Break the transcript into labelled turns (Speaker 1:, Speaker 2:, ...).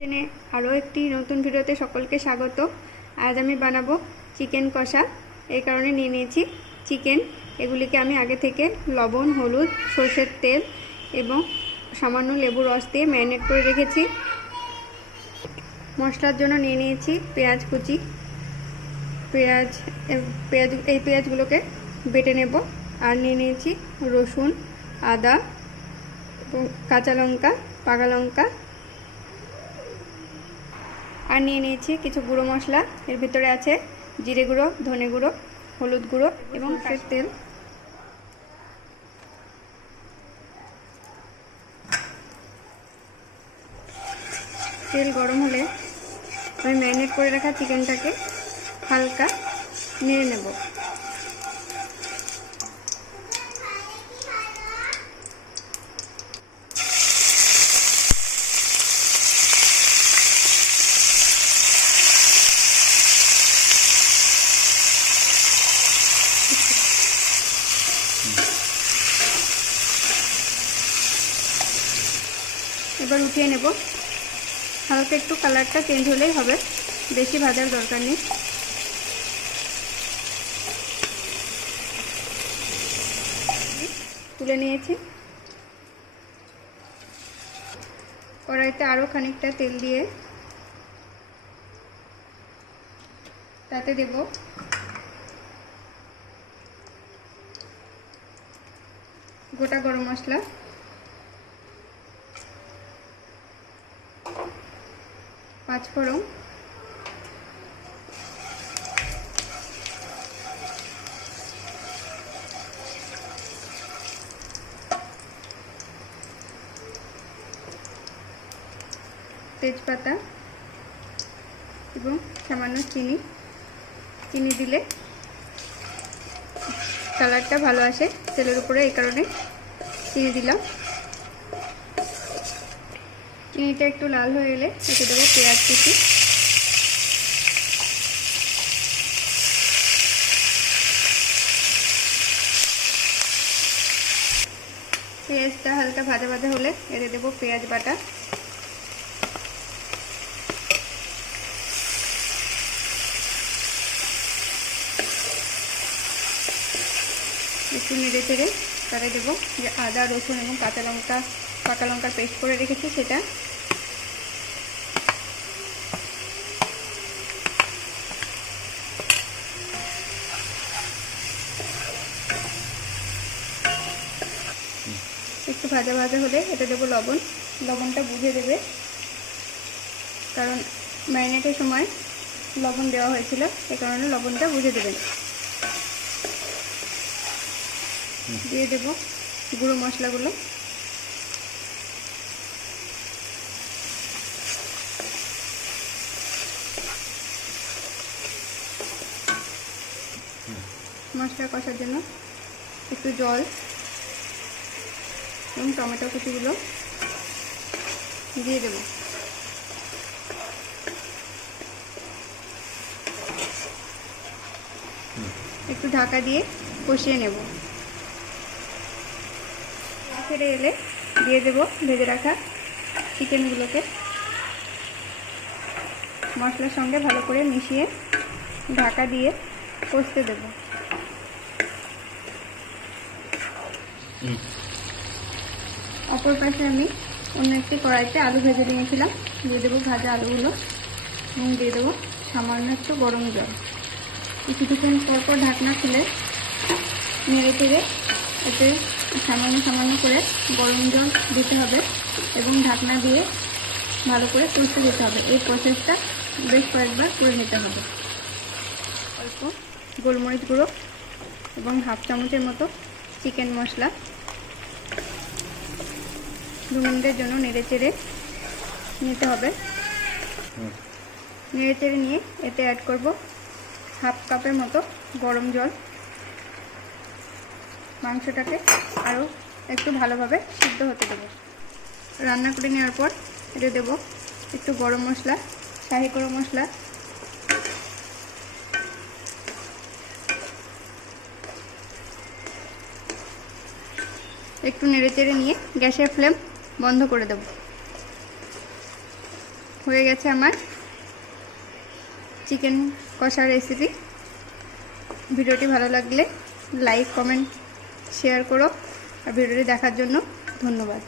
Speaker 1: কিচেনে আরও একটি নতুন ভিডিওতে সকলকে স্বাগত। আজ আমি বানাবো চিকেন কষা। এই কারণে নিয়ে নিয়েছি চিকেন। এগুলিকে আমি আগে থেকে লবণ, হলুদ, সর্ষের তেল এবং সামান্য লেবু রস দিয়ে ম্যারিনেট করে রেখেছি। মশলার জন্য নিয়ে নিয়েছি পেঁয়াজ কুচি। পেঁয়াজ পেঁয়াজ, এই পেঁয়াজগুলোকে বেটে নেব। আর নিয়ে নিয়েছি রসুন, আদা কাঁচা লঙ্কা, পাকা লঙ্কা আর নিয়ে নিয়েছি কিছু গুঁড়ো মশলা। এর ভিতরে আছে জিরে গুঁড়ো, ধনে গুঁড়ো, হলুদ গুঁড়ো এবং সর্ষের তেল। তেল গরম হলে আমি ম্যারিনেট করে রাখা চিকেনটাকে হালকা নিয়ে নেব। এবার উঠিয়ে নেব। হালকা একটু কালারটা চেঞ্জ হলেই হবে। বেশি ভাজার দরকার নেই। তুলে নিয়েছি। কড়াইতে আরও খানিকটা তেল দিয়ে তাতে দেব গোটা গরম মশলা। পাঁচফোড়ন তেজপাতা এবং সামান্য চিনি। চিনি দিলে কালারটা ভালো আসে। তেলের উপরে এই কারণে চিনি দিলাম। চিনিটা একটু লাল হয়ে এলে এতে দেবো পেঁয়াজ কুচি। পেঁয়াজটা হালকা ভাজা ভাজা হলে এতে দেবো পেঁয়াজ বাটা। একটু নেড়ে চেড়ে তারে দেবো। যে আদা, রসুন এবং কাঁচা লঙ্কা পাকা লঙ্কার পেস্ট করে রেখেছি সেটা। একটু ভাজা ভাজা হলে এটা দেবো লবণ। লবণটা বুঝে দেবে। কারণ ম্যারিনেটের সময় লবণ দেওয়া হয়েছিল, এ কারণে লবণটা বুঝে দেবেন দিয়ে দেব গুঁড়ো মশলাগুলো। মশলা কষার জন্য একটু জল এবং টমেটো কুচিগুলো দিয়ে দেবো। একটু ঢাকা দিয়ে কষিয়ে নেব। ছেড়ে এলে দিয়ে দেবো ভেজে রাখা চিকেনগুলোকে। মশলার সঙ্গে ভালো করে মিশিয়ে ঢাকা দিয়ে কষতে দেব। অপর পাশে আমি অন্য একটি কড়াইতে আলু ভেজে নিয়েছিলাম। দিয়ে দেবো ভাজা আলুগুলো। এবং দিয়ে দেবো সামান্য একটু গরম জল। কিছুক্ষণ পর পর ঢাকনা খুলে নেড়ে চেড়ে এতে সামান্য সামান্য করে গরম জল দিতে হবে এবং ঢাকনা দিয়ে ভালো করে কষতে দিতে হবে। এই প্রসেসটা বেশ কয়েকবার করে নিতে হবে। অল্প গোলমরিচ গুঁড়ো এবং হাফ চামচের মতো চিকেন মশলা। দু মিনিটের জন্য নেড়ে চেড়ে নিতে হবে। নেড়ে চেড়ে নিয়ে এতে অ্যাড করব হাফ কাপের মতো গরম জল। মাংসটাকে আরও একটু ভালোভাবে সিদ্ধ হতে দেবো। রান্না করে নেওয়ার পর এতে দেবো একটু গরম মশলা, শাহি গরম মশলা। একটু নেড়ে চেড়ে নিয়ে গ্যাসের ফ্লেম বন্ধ করে দেব। হয়ে গেছে আমার চিকেন কষা রেসিপি ভিডিওটি ভালো লাগলে লাইক, কমেন্ট শেয়ার করো আর ভিডিওটি দেখার জন্য ধন্যবাদ।